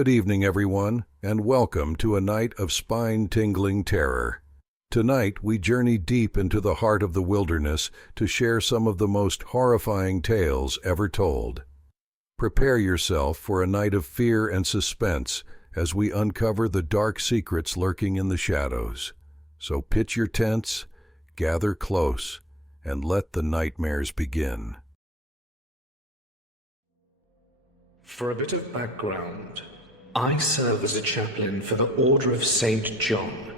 Good evening, everyone, and welcome to a night of spine-tingling terror. Tonight, we journey deep into the heart of the wilderness to share some of the most horrifying tales ever told. Prepare yourself for a night of fear and suspense as we uncover the dark secrets lurking in the shadows. So pitch your tents, gather close, and let the nightmares begin. For a bit of background, I serve as a chaplain for the Order of St. John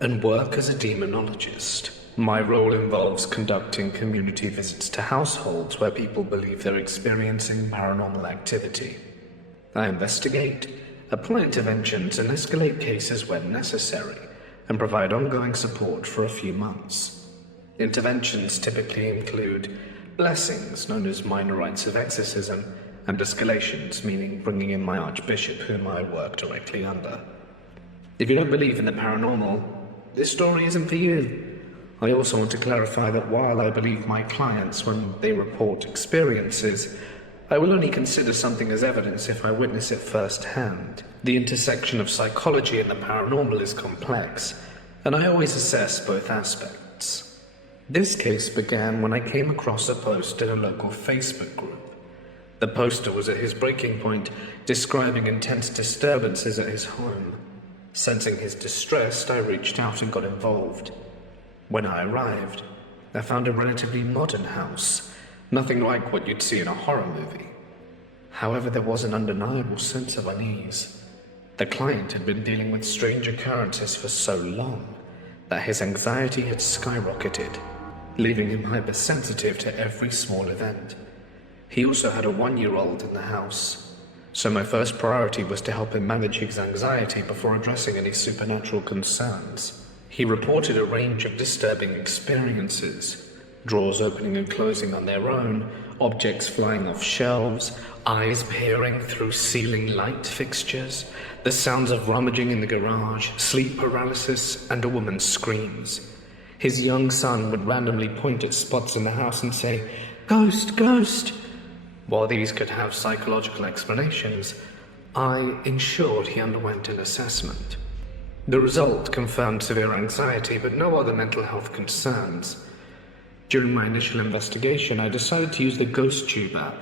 and work as a demonologist. My role involves conducting community visits to households where people believe they're experiencing paranormal activity. I investigate, apply interventions, and escalate cases when necessary, and provide ongoing support for a few months. Interventions typically include blessings, known as minor rites of exorcism, and escalations, meaning bringing in my archbishop, whom I work directly under. If you don't believe in the paranormal, this story isn't for you. I also want to clarify that while I believe my clients when they report experiences, I will only consider something as evidence if I witness it firsthand. The intersection of psychology and the paranormal is complex, and I always assess both aspects. This case began when I came across a post in a local Facebook group. The poster was at his breaking point, describing intense disturbances at his home. Sensing his distress, I reached out and got involved. When I arrived, I found a relatively modern house, nothing like what you'd see in a horror movie. However, there was an undeniable sense of unease. The client had been dealing with strange occurrences for so long that his anxiety had skyrocketed, leaving him hypersensitive to every small event. He also had a 1-year-old in the house, so my first priority was to help him manage his anxiety before addressing any supernatural concerns. He reported a range of disturbing experiences: drawers opening and closing on their own, objects flying off shelves, eyes peering through ceiling light fixtures, the sounds of rummaging in the garage, sleep paralysis, and a woman's screams. His young son would randomly point at spots in the house and say, "Ghost, ghost!" While these could have psychological explanations, I ensured he underwent an assessment. The result confirmed severe anxiety, but no other mental health concerns. During my initial investigation, I decided to use the Ghost Tube app,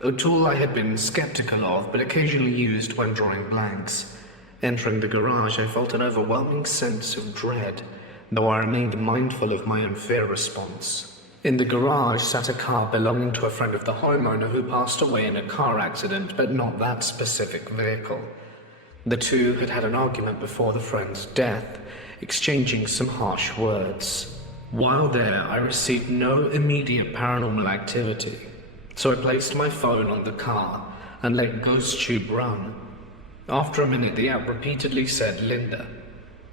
a tool I had been skeptical of, but occasionally used when drawing blanks. Entering the garage, I felt an overwhelming sense of dread, though I remained mindful of my own fear response. In the garage sat a car belonging to a friend of the homeowner who passed away in a car accident, but not that specific vehicle. The two had had an argument before the friend's death, exchanging some harsh words. While there, I received no immediate paranormal activity, so I placed my phone on the car and let GhostTube run. After a minute, the app repeatedly said Linda.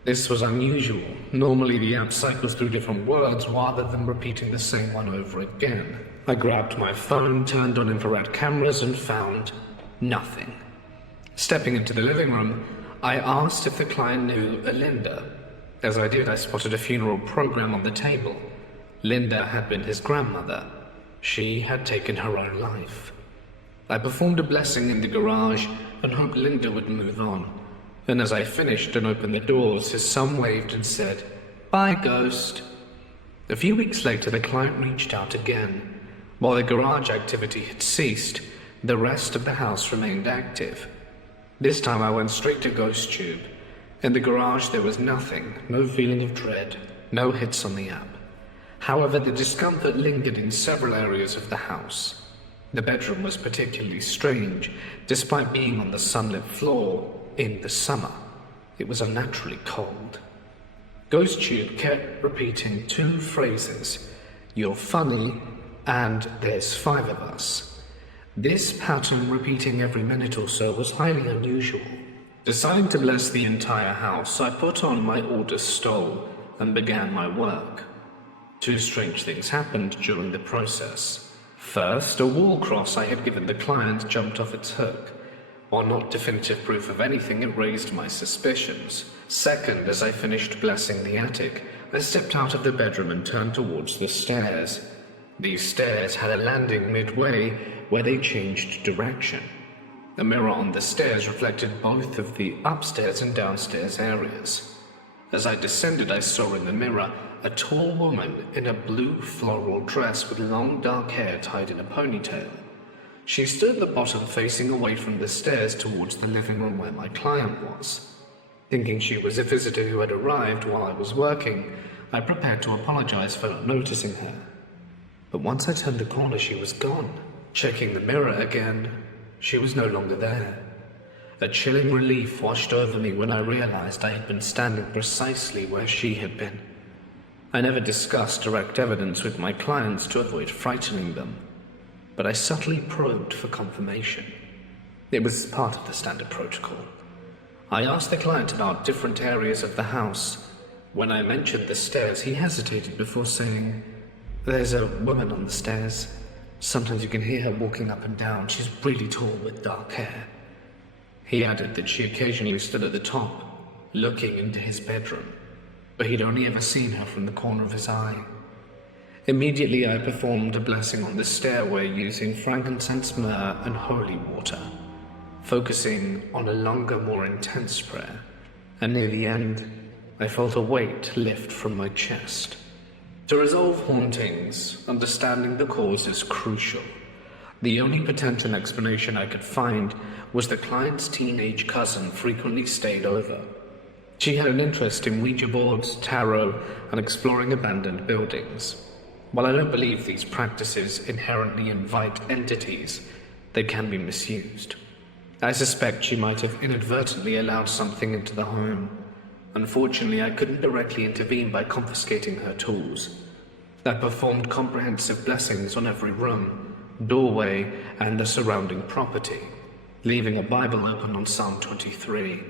This was unusual. Normally the app cycles through different words rather than repeating the same one over again. I grabbed my phone, turned on infrared cameras, and found nothing. Stepping into the living room, I asked if the client knew a Linda. As I did, I spotted a funeral program on the table. Linda had been his grandmother. She had taken her own life. I performed a blessing in the garage and hoped Linda would move on. And as I finished and opened the doors, his son waved and said, "Bye, ghost." A few weeks later, the client reached out again. While the garage activity had ceased, the rest of the house remained active. This time I went straight to GhostTube. In the garage there was nothing, no feeling of dread, no hits on the app. However, the discomfort lingered in several areas of the house. The bedroom was particularly strange, despite being on the sunlit floor. In the summer, it was unnaturally cold. GhostTube kept repeating 2 phrases: "You're funny," and "There's 5 of us." This pattern repeating every minute or so was highly unusual. Deciding to bless the entire house, I put on my order stole and began my work. 2 strange things happened during the process. First, a wall cross I had given the client jumped off its hook. While not definitive proof of anything, it raised my suspicions. Second, as I finished blessing the attic, I stepped out of the bedroom and turned towards the stairs. These stairs had a landing midway where they changed direction. The mirror on the stairs reflected both of the upstairs and downstairs areas. As I descended, I saw in the mirror a tall woman in a blue floral dress with long dark hair tied in a ponytail. She stood at the bottom facing away from the stairs towards the living room where my client was. Thinking she was a visitor who had arrived while I was working, I prepared to apologize for not noticing her. But once I turned the corner, she was gone. Checking the mirror again, she was no longer there. A chilling relief washed over me when I realized I had been standing precisely where she had been. I never discussed direct evidence with my clients to avoid frightening them, but I subtly probed for confirmation. It was part of the standard protocol. I asked the client about different areas of the house. When I mentioned the stairs, he hesitated before saying, "There's a woman on the stairs. Sometimes you can hear her walking up and down. She's really tall with dark hair." He added that she occasionally stood at the top, looking into his bedroom, but he'd only ever seen her from the corner of his eye. Immediately I performed a blessing on the stairway using frankincense, myrrh, and holy water, focusing on a longer, more intense prayer, and near the end, I felt a weight lift from my chest. To resolve hauntings, understanding the cause is crucial. The only potential explanation I could find was the client's teenage cousin frequently stayed over. She had an interest in Ouija boards, tarot, and exploring abandoned buildings. While I don't believe these practices inherently invite entities, they can be misused. I suspect she might have inadvertently allowed something into the home. Unfortunately, I couldn't directly intervene by confiscating her tools. I performed comprehensive blessings on every room, doorway, and the surrounding property, leaving a Bible open on Psalm 23.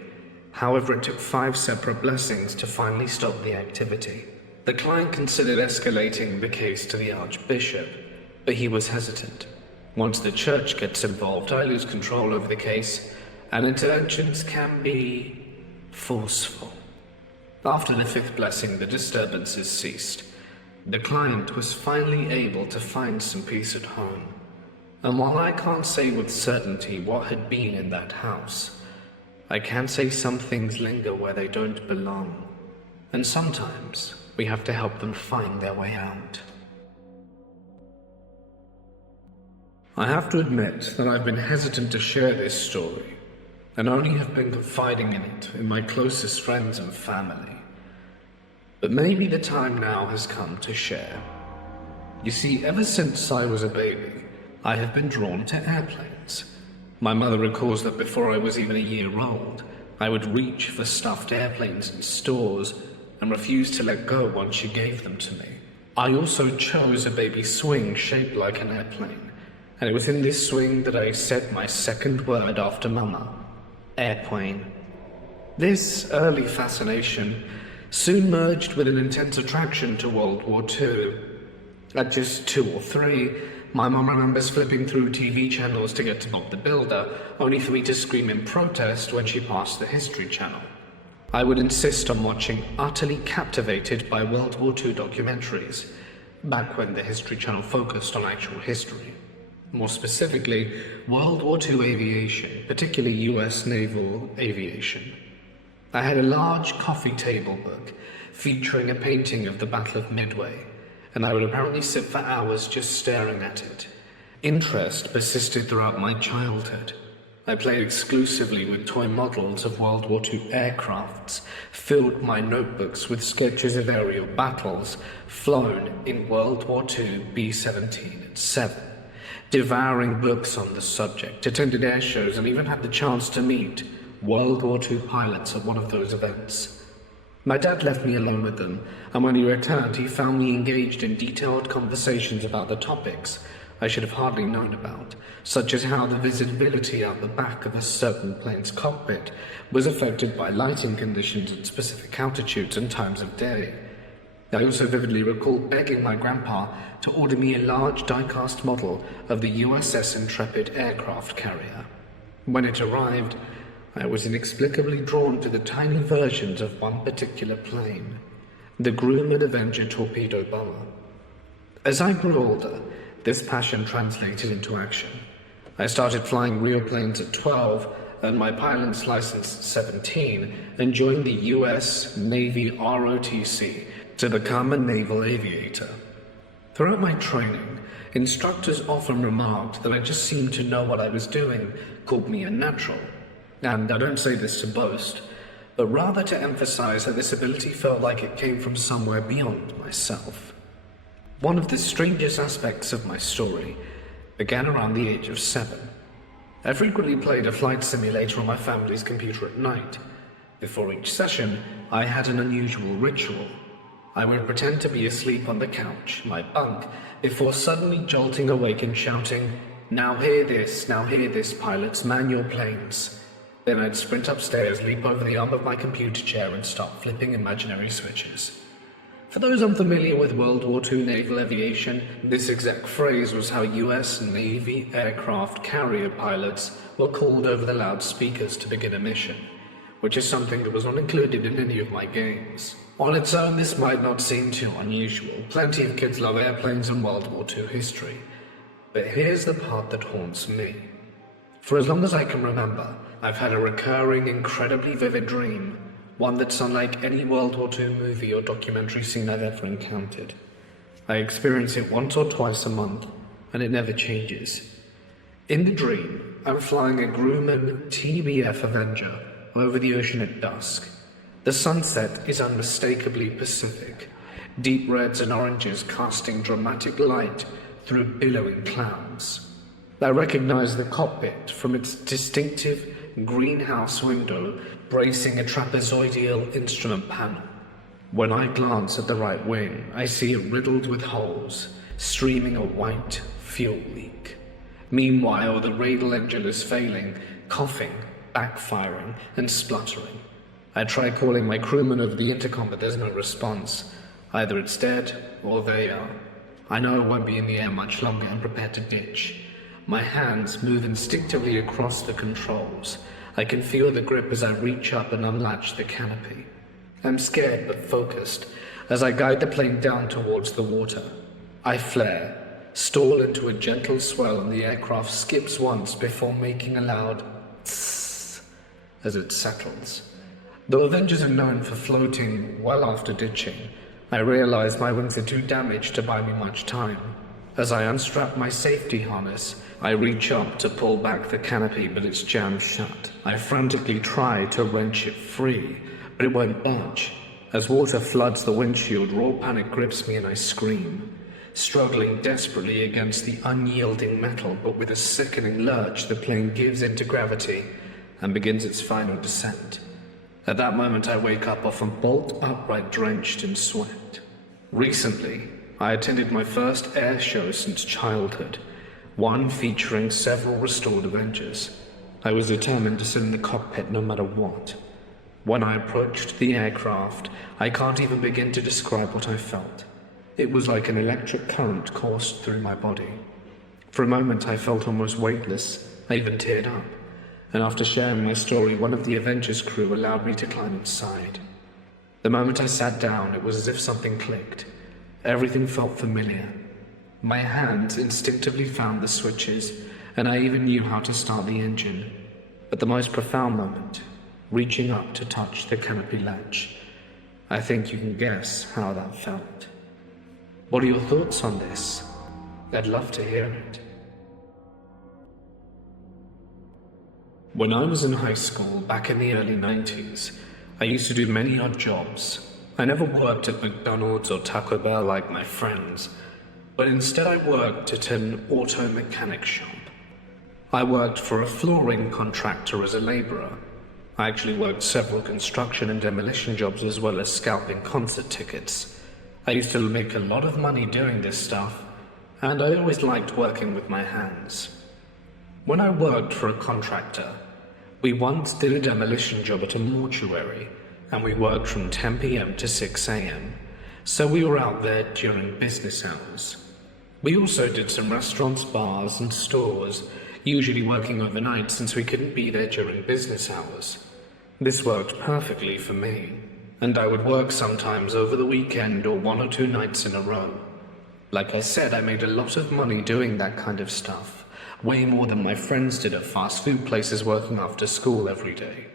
However, it took 5 separate blessings to finally stop the activity. The client considered escalating the case to the Archbishop, but he was hesitant. Once the church gets involved, I lose control over the case, and interventions can be forceful. After the 5th blessing, the disturbances ceased. The client was finally able to find some peace at home. And while I can't say with certainty what had been in that house, I can say some things linger where they don't belong. And sometimes we have to help them find their way out. I have to admit that I've been hesitant to share this story, and only have been confiding in it in my closest friends and family. But maybe the time now has come to share. You see, ever since I was a baby, I have been drawn to airplanes. My mother recalls that before I was even a year old, I would reach for stuffed airplanes in stores and refuse to let go once she gave them to me. I also chose a baby swing shaped like an airplane, and it was in this swing that I said my second word after Mama: airplane. This early fascination soon merged with an intense attraction to World War II. At just 2 or 3, my mom remembers flipping through TV channels to get to Bob the Builder, only for me to scream in protest when she passed the History Channel. I would insist on watching, utterly captivated by World War II documentaries, back when the History Channel focused on actual history. More specifically, World War II aviation, particularly US naval aviation. I had a large coffee table book featuring a painting of the Battle of Midway, and I would apparently sit for hours just staring at it. Interest persisted throughout my childhood. I played exclusively with toy models of World War II aircrafts, filled my notebooks with sketches of aerial battles flown in World War II B-17 and 7, devouring books on the subject, attended air shows, and even had the chance to meet World War II pilots at one of those events. My dad left me alone with them, and when he returned, he found me engaged in detailed conversations about the topics I should have hardly known about, such as how the visibility out the back of a certain plane's cockpit was affected by lighting conditions at specific altitudes and times of day. I also vividly recall begging my grandpa to order me a large die-cast model of the USS Intrepid aircraft carrier. When it arrived, I was inexplicably drawn to the tiny versions of one particular plane, the Grumman Avenger torpedo bomber. As I grew older, this passion translated into action. I started flying real planes at 12, earned my pilot's license at 17, and joined the US Navy ROTC to become a naval aviator. Throughout my training, instructors often remarked that I just seemed to know what I was doing, called me a natural. And I don't say this to boast, but rather to emphasize that this ability felt like it came from somewhere beyond myself. One of the strangest aspects of my story began around the age of 7. I frequently played a flight simulator on my family's computer at night. Before each session, I had an unusual ritual. I would pretend to be asleep on the couch, my bunk, before suddenly jolting awake and shouting, now hear this, pilots, man your planes." Then I'd sprint upstairs, leap over the arm of my computer chair and start flipping imaginary switches. For those unfamiliar with World War II naval aviation, this exact phrase was how US Navy aircraft carrier pilots were called over the loudspeakers to begin a mission, which is something that was not included in any of my games. On its own, this might not seem too unusual. Plenty of kids love airplanes and World War II history. But here's the part that haunts me. For as long as I can remember, I've had a recurring, incredibly vivid dream, one that's unlike any World War II movie or documentary scene I've ever encountered. I experience it once or twice a month, and it never changes. In the dream, I'm flying a Grumman TBF Avenger over the ocean at dusk. The sunset is unmistakably Pacific, deep reds and oranges casting dramatic light through billowing clouds. I recognize the cockpit from its distinctive greenhouse window bracing a trapezoidal instrument panel. When I glance at the right wing, I see it riddled with holes, streaming a white fuel leak. Meanwhile, the radial engine is failing, coughing, backfiring, and spluttering. I try calling my crewman over the intercom, but there's no response. Either it's dead, or they are. I know I won't be in the air much longer and prepare to ditch. My hands move instinctively across the controls. I can feel the grip as I reach up and unlatch the canopy. I'm scared but focused as I guide the plane down towards the water. I flare, stall into a gentle swell, and the aircraft skips once before making a loud tss as it settles. Though Avengers are known for floating well after ditching, I realize my wings are too damaged to buy me much time. As I unstrap my safety harness, I reach up to pull back the canopy, but it's jammed shut. I frantically try to wrench it free, but it won't budge. As water floods the windshield, raw panic grips me and I scream, struggling desperately against the unyielding metal, but with a sickening lurch, the plane gives into gravity and begins its final descent. At that moment, I wake up often bolt upright, drenched in sweat. Recently, I attended my first air show since childhood, one featuring several restored Avengers. I was determined to sit in the cockpit no matter what. When I approached the aircraft, I can't even begin to describe what I felt. It was like an electric current coursed through my body. For a moment, I felt almost weightless. I even teared up. And after sharing my story, one of the Avengers crew allowed me to climb inside. The moment I sat down, it was as if something clicked. Everything felt familiar. My hands instinctively found the switches, and I even knew how to start the engine. But the most profound moment, reaching up to touch the canopy latch. I think you can guess how that felt. What are your thoughts on this? I'd love to hear it. When I was in high school, back in the early 90s, I used to do many odd jobs. I never worked at McDonald's or Taco Bell like my friends, but instead I worked at an auto mechanic shop. I worked for a flooring contractor as a laborer. I actually worked several construction and demolition jobs as well as scalping concert tickets. I used to make a lot of money doing this stuff, and I always liked working with my hands. When I worked for a contractor, we once did a demolition job at a mortuary, and we worked from 10 p.m. to 6 a.m., so we were out there during business hours. We also did some restaurants, bars, and stores, usually working overnight since we couldn't be there during business hours. This worked perfectly for me, and I would work sometimes over the weekend or 1 or 2 nights in a row. Like I said, I made a lot of money doing that kind of stuff, way more than my friends did at fast food places working after school every day.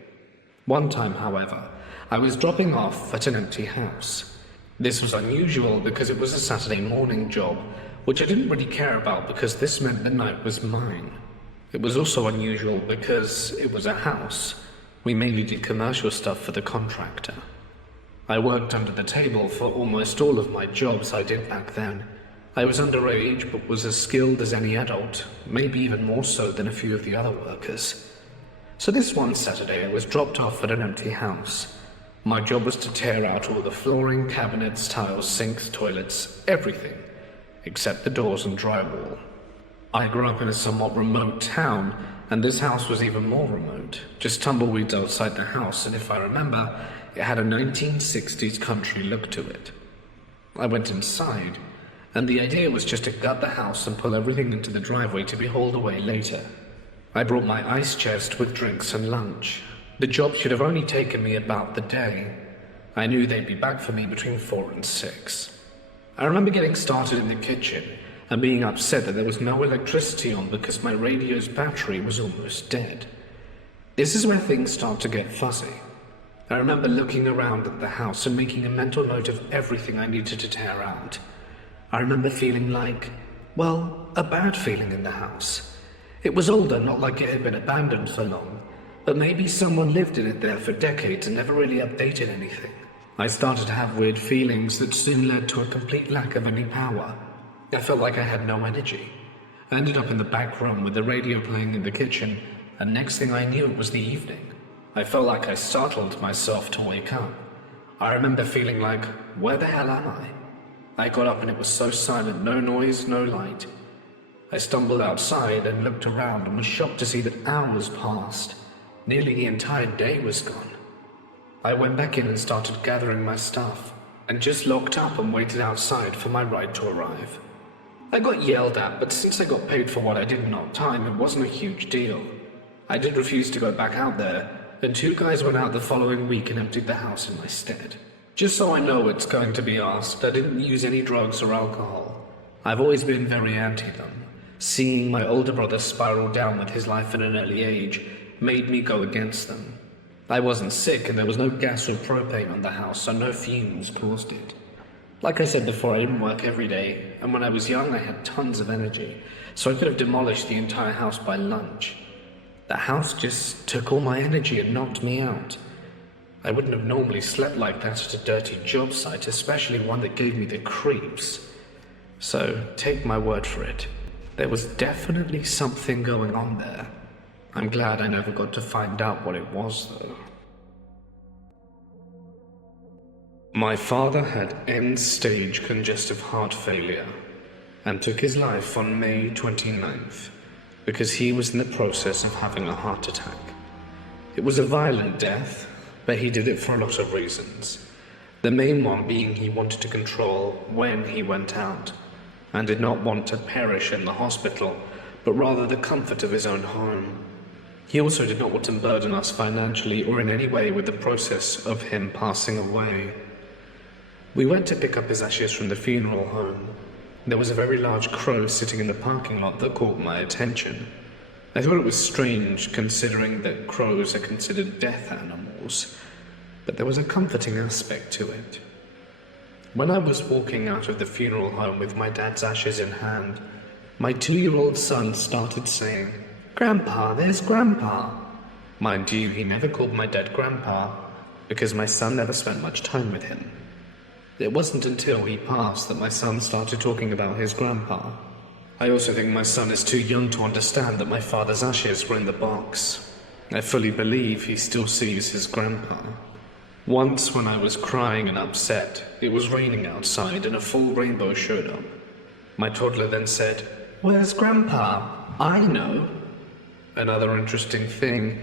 One time, however, I was dropping off at an empty house. This was unusual because it was a Saturday morning job, which I didn't really care about because this meant the night was mine. It was also unusual because it was a house. We mainly did commercial stuff for the contractor. I worked under the table for almost all of my jobs I did back then. I was underage but was as skilled as any adult, maybe even more so than a few of the other workers. So this one Saturday I was dropped off at an empty house. My job was to tear out all the flooring, cabinets, tiles, sinks, toilets, everything, except the doors and drywall. I grew up in a somewhat remote town, and this house was even more remote, just tumbleweeds outside the house, and if I remember, it had a 1960s country look to it. I went inside, and the idea was just to gut the house and pull everything into the driveway to be hauled away later. I brought my ice chest with drinks and lunch. The job should have only taken me about the day. I knew they'd be back for me between 4 and 6. I remember getting started in the kitchen and being upset that there was no electricity on because my radio's battery was almost dead. This is where things start to get fuzzy. I remember looking around at the house and making a mental note of everything I needed to tear out. I remember feeling like, well, a bad feeling in the house. It was older, not like it had been abandoned for long, but maybe someone lived in it there for decades and never really updated anything. I started to have weird feelings that soon led to a complete lack of any power. I felt like I had no energy. I ended up in the back room with the radio playing in the kitchen, and next thing I knew it was the evening. I felt like I startled myself to wake up. I remember feeling like, where the hell am I? I got up and it was so silent, no noise, no light. I stumbled outside and looked around and was shocked to see that hours passed. Nearly the entire day was gone. I went back in and started gathering my stuff, and just locked up and waited outside for my ride to arrive. I got yelled at, but since I got paid for what I did in odd time, it wasn't a huge deal. I did refuse to go back out there, and 2 guys went out the following week and emptied the house in my stead. Just so I know it's going to be asked, I didn't use any drugs or alcohol. I've always been very anti them. Seeing my older brother spiral down with his life at an early age made me go against them. I wasn't sick and there was no gas or propane on the house, so no fumes caused it. Like I said before, I didn't work every day, and when I was young I had tons of energy, so I could have demolished the entire house by lunch. The house just took all my energy and knocked me out. I wouldn't have normally slept like that at a dirty job site, especially one that gave me the creeps. So, take my word for it. There was definitely something going on there. I'm glad I never got to find out what it was, though. My father had end-stage congestive heart failure and took his life on May 29th because he was in the process of having a heart attack. It was a violent death, but he did it for a lot of reasons. The main one being he wanted to control when he went out and did not want to perish in the hospital, but rather the comfort of his own home. He also did not want to burden us financially or in any way with the process of him passing away. We went to pick up his ashes from the funeral home. There was a very large crow sitting in the parking lot that caught my attention. I thought it was strange considering that crows are considered death animals, but there was a comforting aspect to it. When I was walking out of the funeral home with my dad's ashes in hand, my 2-year-old son started saying, "Grandpa, there's Grandpa." Mind you, he never called my dad Grandpa, because my son never spent much time with him. It wasn't until he passed that my son started talking about his grandpa. I also think my son is too young to understand that my father's ashes were in the box. I fully believe he still sees his grandpa. Once when I was crying and upset, it was raining outside and a full rainbow showed up. My toddler then said, "Where's Grandpa? I know." Another interesting thing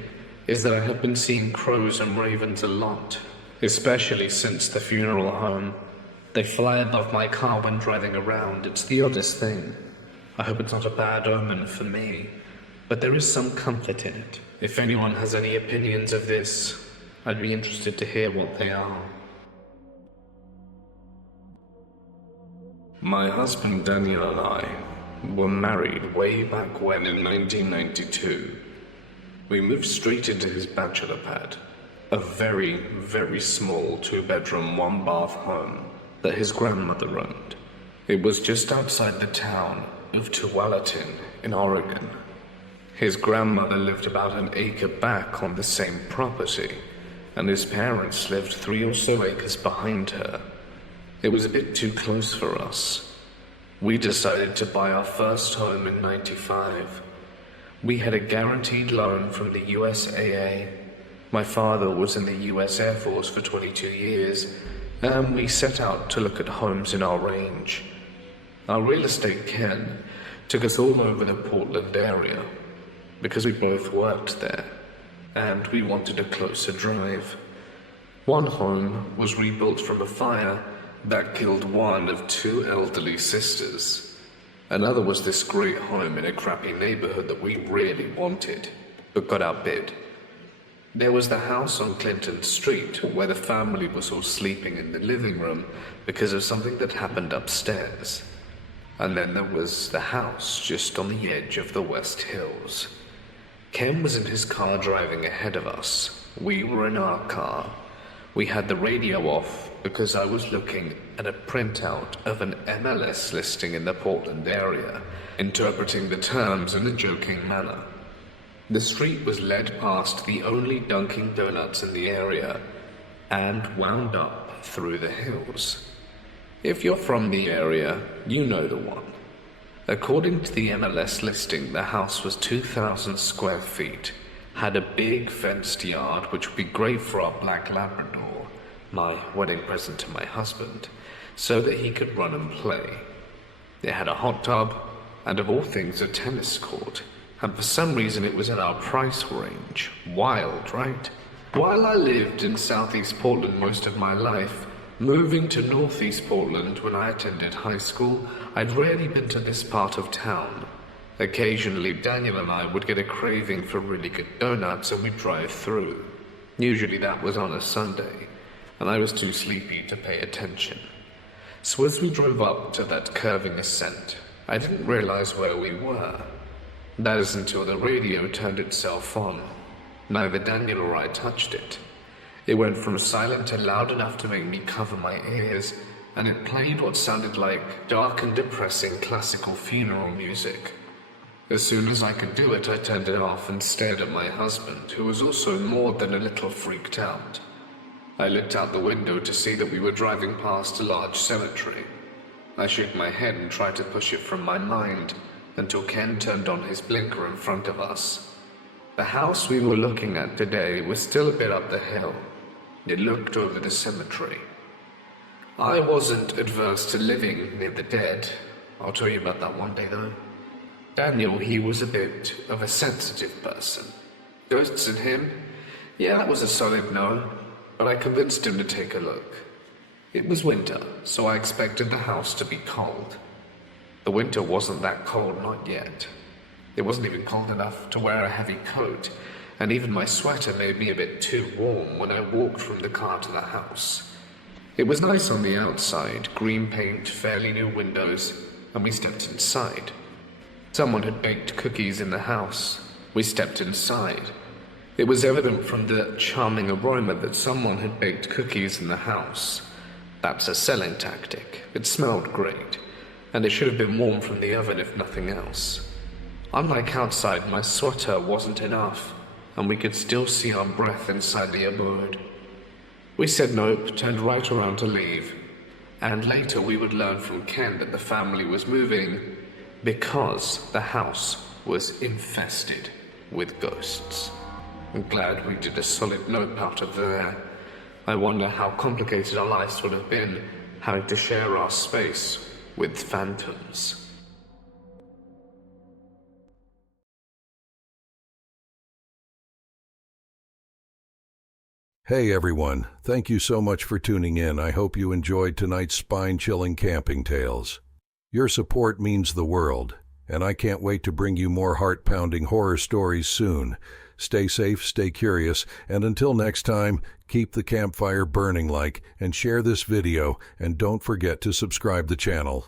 is that I have been seeing crows and ravens a lot, especially since the funeral home. They fly above my car when driving around. It's the oddest thing. I hope it's not a bad omen for me, but there is some comfort in it. If anyone has any opinions of this, I'd be interested to hear what they are. My husband Daniel and I were married way back when in 1992. We moved straight into his bachelor pad, a very, very small 2-bedroom, 1-bath home that his grandmother owned. It was just outside the town of Tualatin in Oregon. His grandmother lived about an acre back on the same property, and his parents lived 3 or so acres behind her. It was a bit too close for us. We decided to buy our first home in '95. We had a guaranteed loan from the USAA. My father was in the US Air Force for 22 years, and we set out to look at homes in our range. Our real estate Ken took us all over the Portland area because we both worked there, and we wanted a closer drive. One home was rebuilt from a fire that killed one of 2 elderly sisters. Another was this great home in a crappy neighborhood that we really wanted, but got outbid. There was the house on Clinton Street, where the family was all sleeping in the living room because of something that happened upstairs. And then there was the house just on the edge of the West Hills. Ken was in his car driving ahead of us. We were in our car. We had the radio off because I was looking at a printout of an MLS listing in the Portland area, interpreting the terms in a joking manner. The street was led past the only Dunkin' Donuts in the area and wound up through the hills. If you're from the area, you know the one. According to the MLS listing, the house was 2,000 square feet, had a big fenced yard which would be great for our black Labrador, my wedding present to my husband, so that he could run and play. It had a hot tub, and of all things a tennis court, and for some reason it was in our price range. Wild, right? While I lived in southeast Portland most of my life, moving to northeast Portland when I attended high school, I'd rarely been to this part of town. Occasionally Daniel and I would get a craving for really good donuts and we'd drive through. Usually that was on a Sunday, and I was too sleepy to pay attention. So as we drove up to that curving ascent, I didn't realize where we were. That is until the radio turned itself on. Neither Daniel or I touched it. It went from silent to loud enough to make me cover my ears, and it played what sounded like dark and depressing classical funeral music. As soon as I could do it, I turned it off and stared at my husband, who was also more than a little freaked out. I looked out the window to see that we were driving past a large cemetery. I shook my head and tried to push it from my mind, until Ken turned on his blinker in front of us. The house we were looking at today was still a bit up the hill. It looked over the cemetery. I wasn't adverse to living near the dead. I'll tell you about that one day, though. Daniel, he was a bit of a sensitive person. Ghosts and him? Yeah, that was a solid no, but I convinced him to take a look. It was winter, so I expected the house to be cold. The winter wasn't that cold, not yet. It wasn't even cold enough to wear a heavy coat, and even my sweater made me a bit too warm when I walked from the car to the house. It was nice on the outside, green paint, fairly new windows, and we stepped inside. Someone had baked cookies in the house. We stepped inside. It was evident from the charming aroma that someone had baked cookies in the house. That's a selling tactic. It smelled great, and it should have been warm from the oven if nothing else. Unlike outside, my sweater wasn't enough, and we could still see our breath inside the abode. We said nope, turned right around to leave, and later we would learn from Ken that the family was moving because the house was infested with ghosts. I'm glad we did a solid nope out of there. I wonder how complicated our lives would have been having to share our space with phantoms. Hey everyone, thank you so much for tuning in. I hope you enjoyed tonight's spine-chilling camping tales. Your support means the world, and I can't wait to bring you more heart-pounding horror stories soon. Stay safe, stay curious, and until next time, keep the campfire burning and share this video, and don't forget to subscribe the channel.